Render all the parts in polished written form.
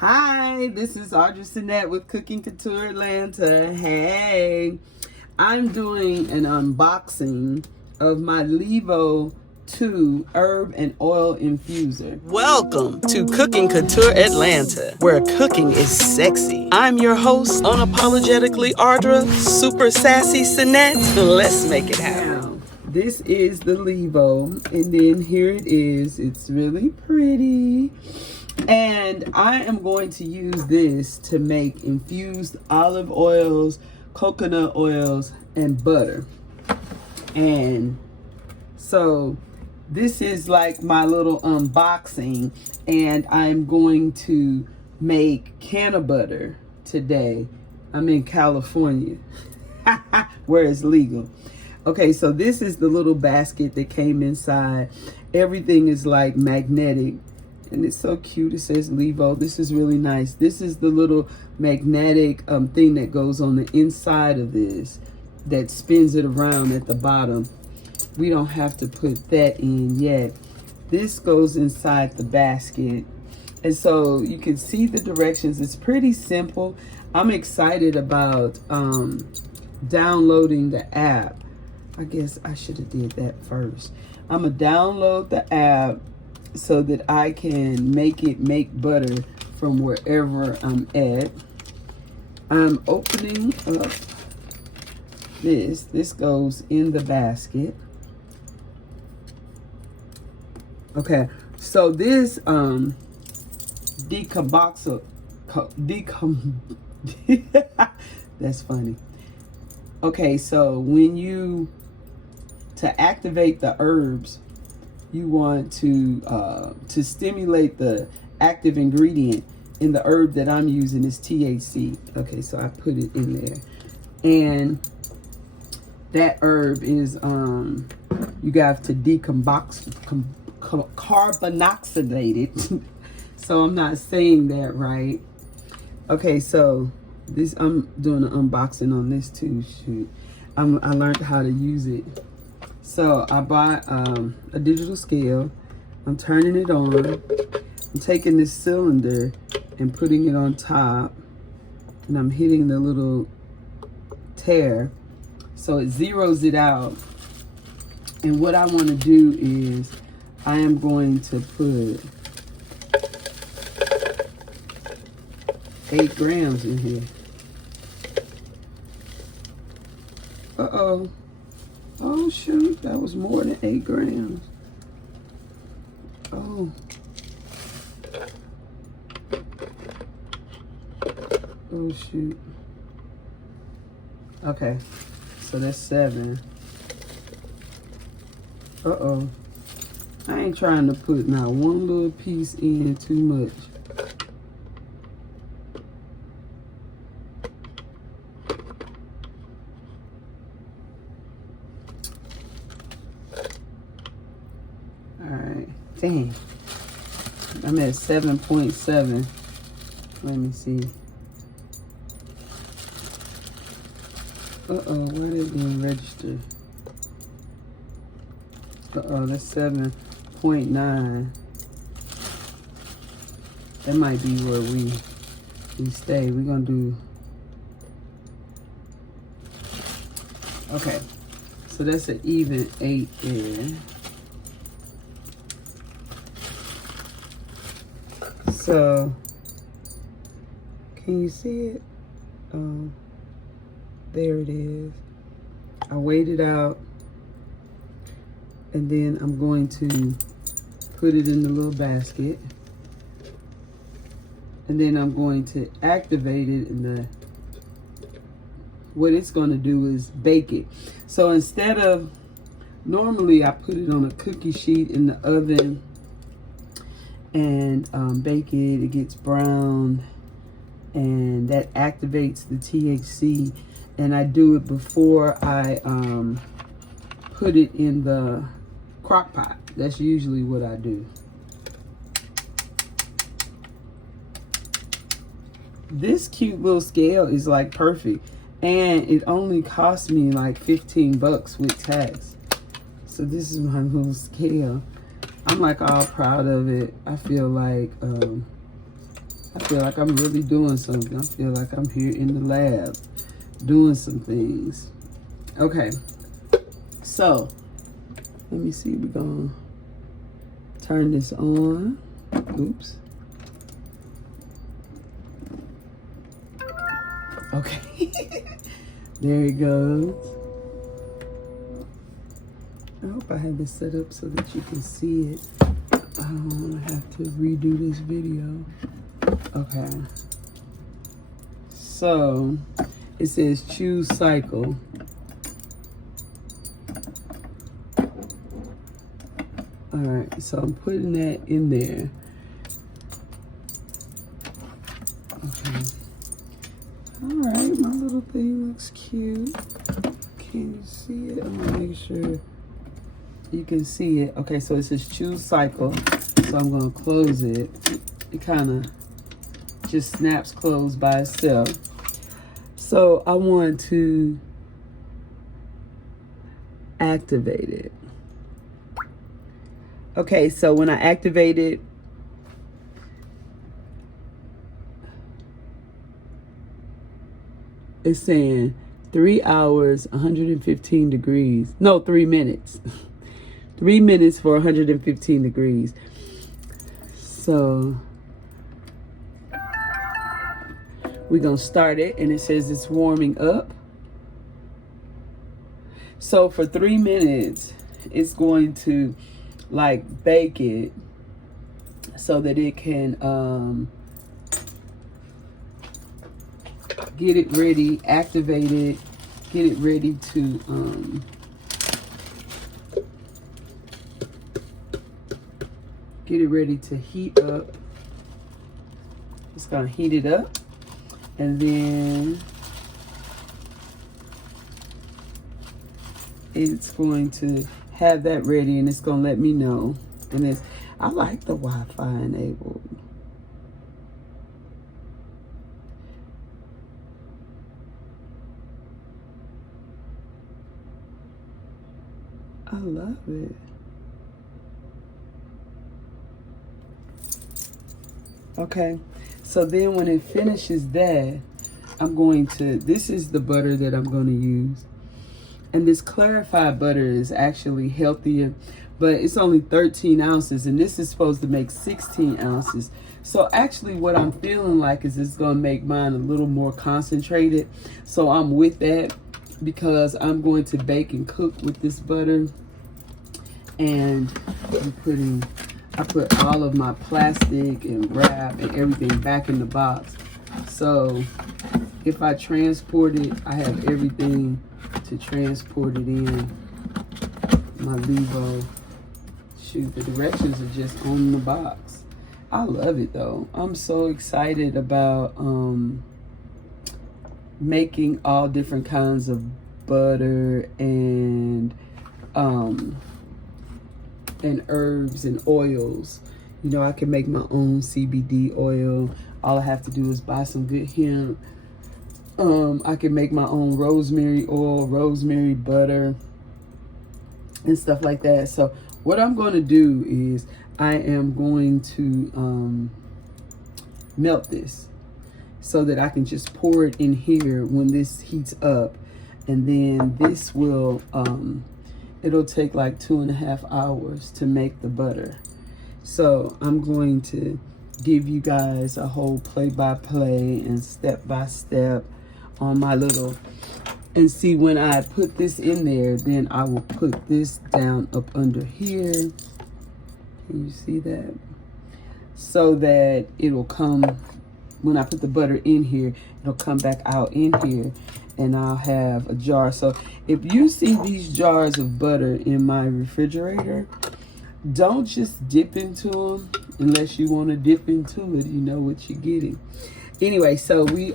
Hi, this is Audrey Sinette with Cooking Couture Atlanta. Hey, I'm doing an unboxing of my LEVO II herb and oil infuser. Welcome to Cooking Couture Atlanta, where cooking is sexy. I'm your host, unapologetically Audrey, super sassy Sinette. Let's make it happen. Now, this is the LEVO, and then here it is. It's really pretty. And I am going to use this to make infused olive oils, coconut oils, and butter. And so this is like my little unboxing, and I'm going to make canna butter today. I'm in California, where it's legal. Okay, so this is the little basket that came inside. Everything is like magnetic. And it's so cute. It says LEVO. This is really nice. This is the little magnetic thing that goes on the inside of this that spins it around at the bottom. We don't have to put that in yet. This goes inside the basket. And so you can see the directions. It's pretty simple. I'm excited about downloading the app. I guess I should have did that first. I'm going to download the app so that I can make butter from wherever I'm at. I'm opening up this. This goes in the basket. Okay, so this that's funny. Okay, so to activate the herbs, you want to stimulate the active ingredient in the herb that I'm using is THC. Okay, so I put it in there. And that herb is, you got to carboxylate it. So I'm not saying that right. Okay, so this, I'm doing an unboxing on this too. Shoot. I learned how to use it. So I bought a digital scale. I'm turning it on. I'm taking this cylinder and putting it on top. And I'm hitting the little tear. So it zeroes it out. And what I want to do is I am going to put 8 grams in here. Uh-oh. Oh, shoot, that was more than 8 grams. Oh. Oh, shoot. Okay, so that's 7. Uh-oh. I ain't trying to put not one little piece in too much. Dang, I'm at 7.7. Let me see. Uh-oh, where did it being registered? Uh-oh, that's 7.9. That might be where we stay. We're gonna do, okay, so that's an even 8 there. So, can you see it? There it is. I weighed it out, and then I'm going to put it in the little basket, and then I'm going to activate it in what it's going to do is bake it. So instead of, normally I put it on a cookie sheet in the oven and bake it. It gets brown, and that activates the THC. And I do it before I put it in the crock pot. That's usually what I do. This cute little scale is like perfect, and it only cost me like 15 bucks with tax. So this is my little scale. I'm like all proud of it. I feel like I feel like I'm really doing something. I feel like I'm here in the lab doing some things. Okay, so let me see. We're gonna turn this on. Oops. Okay. There it goes. I hope I have this set up so that you can see it. I don't want to have to redo this video. Okay. So it says choose cycle. All right, so I'm putting that in there. Okay. All right, my little thing looks cute. Can you see it? I'm gonna make sure you can see it. Okay, so it says choose cycle. So I'm gonna close it. It kind of just snaps closed by itself. So I want to activate it. Okay, so when I activate it, it's saying 3 hours, 115 degrees. No, 3 minutes. 3 minutes for 115 degrees. So we're gonna start it, and it says it's warming up. So for 3 minutes, it's going to like bake it so that it can get it ready, activate it, get it ready to heat up. It's gonna heat it up, and then it's going to have that ready, and it's gonna let me know. And it's, I like the Wi-Fi enabled. I love it. Okay, so then when it finishes that, I'm going to, this is the butter that I'm going to use. And this clarified butter is actually healthier, but it's only 13 ounces, and this is supposed to make 16 ounces. So actually what I'm feeling like is it's going to make mine a little more concentrated. So I'm with that because I'm going to bake and cook with this butter. And I put all of my plastic and wrap and everything back in the box. So if I transport it, I have everything to transport it in. My LEVO. Shoot, the directions are just on the box. I love it though. I'm so excited about making all different kinds of butter and herbs and oils. You know, I can make my own CBD oil. All I have to do is buy some good hemp. I can make my own rosemary oil, rosemary butter, and stuff like that. So what I'm going to do is I am going to melt this so that I can just pour it in here when this heats up. And then this will, it'll take like 2.5 hours to make the butter. So I'm going to give you guys a whole play-by-play and step-by-step on my little, and see when I put this in there, then I will put this down up under here. Can you see that? So that it'll come, when I put the butter in here, it'll come back out in here, and I'll have a jar. So if you see these jars of butter in my refrigerator, don't just dip into them unless you want to dip into it. You know what you're getting. Anyway, so we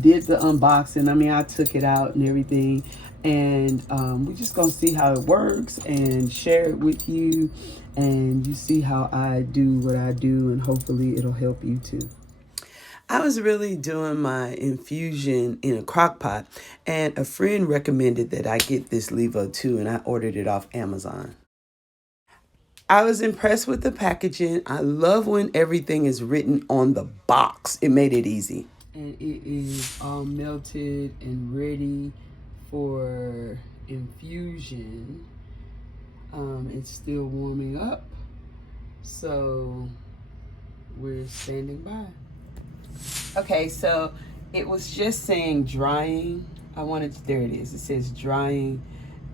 did the unboxing. I mean, I took it out and everything, and we're just gonna see how it works and share it with you, and you see how I do what I do, and hopefully it'll help you too. I was really doing my infusion in a crock pot, and a friend recommended that I get this LEVO II, and I ordered it off Amazon. I was impressed with the packaging. I love when everything is written on the box. It made it easy. And it is all melted and ready for infusion. It's still warming up, so we're standing by. Okay, so it was just saying drying. There it is. It says drying.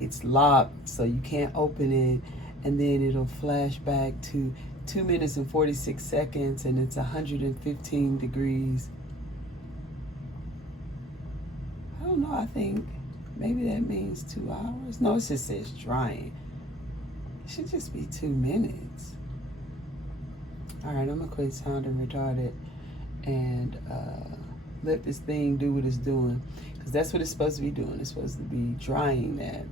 It's locked, so you can't open it. And then it'll flash back to 2 minutes and 46 seconds, and it's 115 degrees. I don't know, I think maybe that means 2 hours. No, it just says drying. It should just be 2 minutes. All right, I'm gonna quit sounding retarded and let this thing do what it's doing, because that's what it's supposed to be doing. It's supposed to be drying that,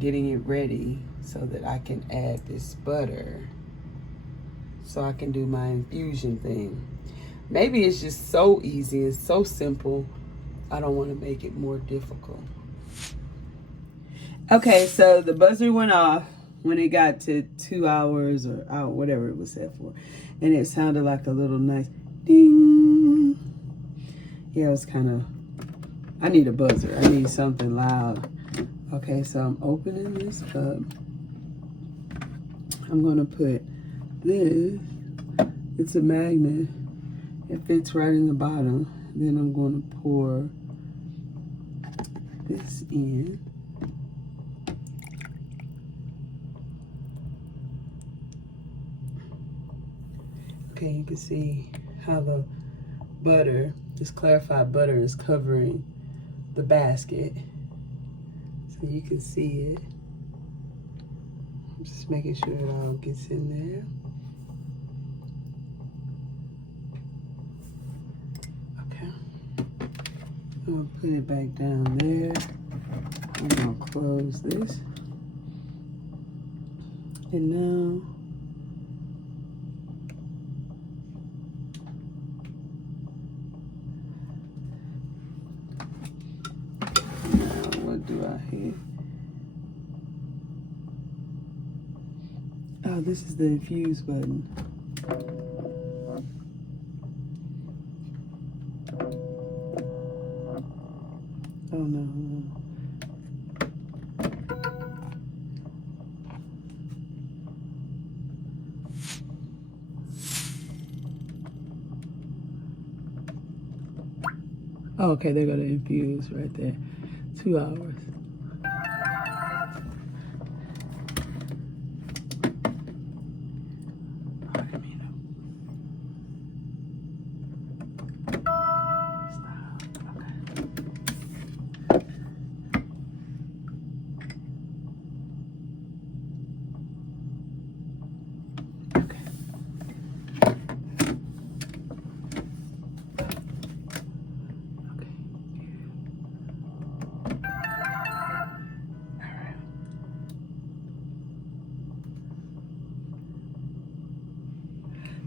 getting it ready so that I can add this butter so I can do my infusion thing. Maybe it's just so easy and so simple, I don't want to make it more difficult. Okay, so the buzzer went off when it got to 2 hours or whatever it was set for. And it sounded like a little nice ding. Yeah, it was kind of, I need a buzzer. I need something loud. Okay, so I'm opening this up. I'm gonna put this, it's a magnet. It fits right in the bottom. Then I'm gonna pour this in. Okay, you can see how the butter, this clarified butter, is covering the basket. So you can see it. I'm just making sure it all gets in there. Okay. I'm gonna put it back down there. I'm gonna close this. And now, what do I hear? Oh, this is the infuse button. Oh no. Oh, okay, they're gonna infuse right there. 2 hours.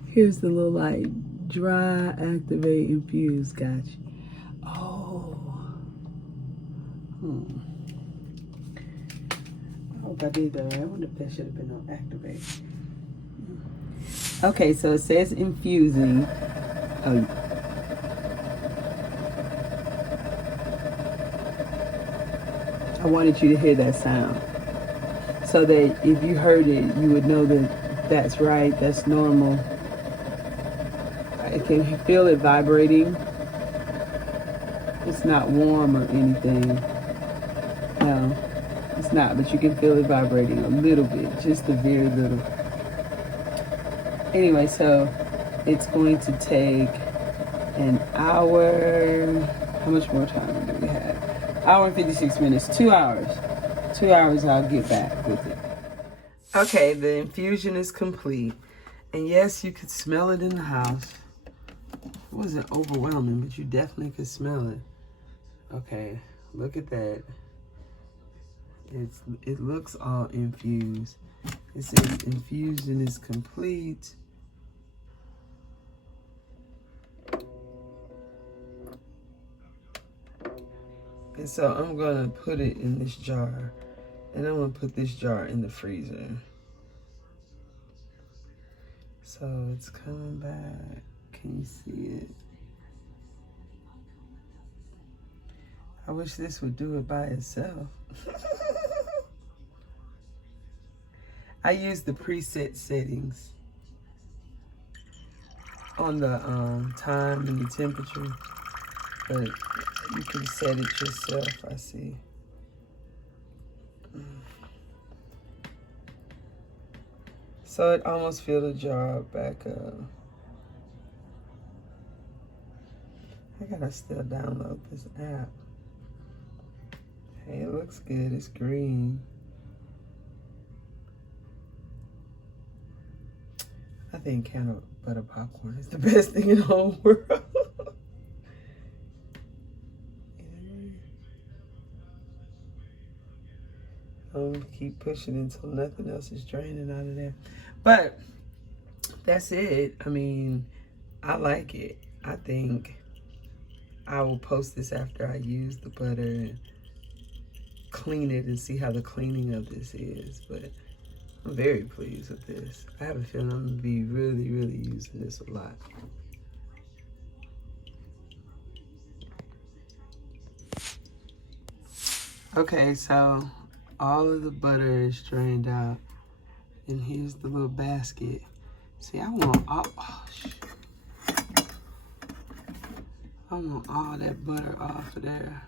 Here's the little light. Dry, activate, infuse. Gotcha. Oh. I hope I did that right. I wonder if that should have been on activate. Okay, so it says infusing. Oh. I wanted you to hear that sound, so that if you heard it, you would know that that's right, that's normal. I can feel it vibrating. It's not warm or anything. No, it's not, but you can feel it vibrating a little bit, just a very little. Anyway, so it's going to take an hour. How much more time do we have? Hour and 56 minutes, 2 hours. 2 hours, I'll get back with it. Okay, the infusion is complete. And yes, you could smell it in the house. It wasn't overwhelming, but you definitely could smell it. Okay, look at that. It looks all infused. It says infusion is complete. And so I'm gonna put it in this jar, and I'm gonna put this jar in the freezer. So it's coming back. Can you see it? I wish this would do it by itself. I use the preset settings on the time and the temperature, but you can set it yourself, I see. So it almost filled the jar back up. I gotta still download this app. Hey, it looks good, it's green. I think canned butter popcorn is the best thing in the whole world. Keep pushing until nothing else is draining out of there. But that's it. I mean, I like it. I think I will post this after I use the butter and clean it and see how the cleaning of this is. But I'm very pleased with this. I have a feeling I'm gonna be really, really using this a lot. Okay, so all of the butter is drained out. And here's the little basket. See, I want all that butter off of there.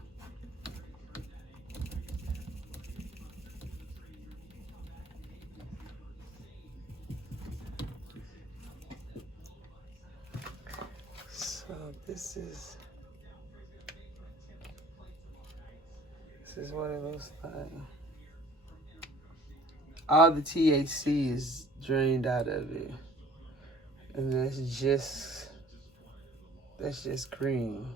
So this is what it looks like. All the THC is drained out of it. And that's just cream.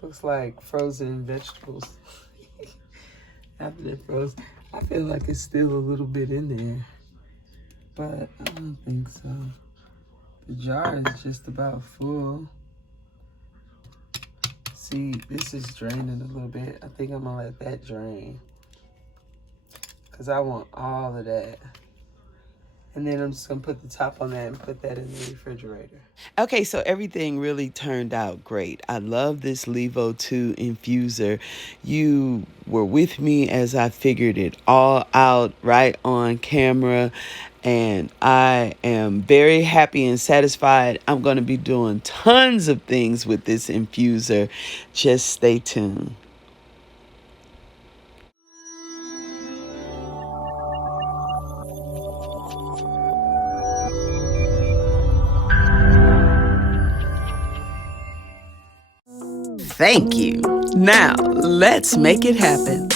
Looks like frozen vegetables. After they're frozen. I feel like it's still a little bit in there, but I don't think so. The jar is just about full. See, this is draining a little bit. I think I'm gonna let that drain, because I want all of that. And then I'm just gonna put the top on that and put that in the refrigerator. Okay, so everything really turned out great. I love this LEVO II infuser. You were with me as I figured it all out right on camera. And I am very happy and satisfied. I'm gonna be doing tons of things with this infuser. Just stay tuned. Thank you. Now, let's make it happen.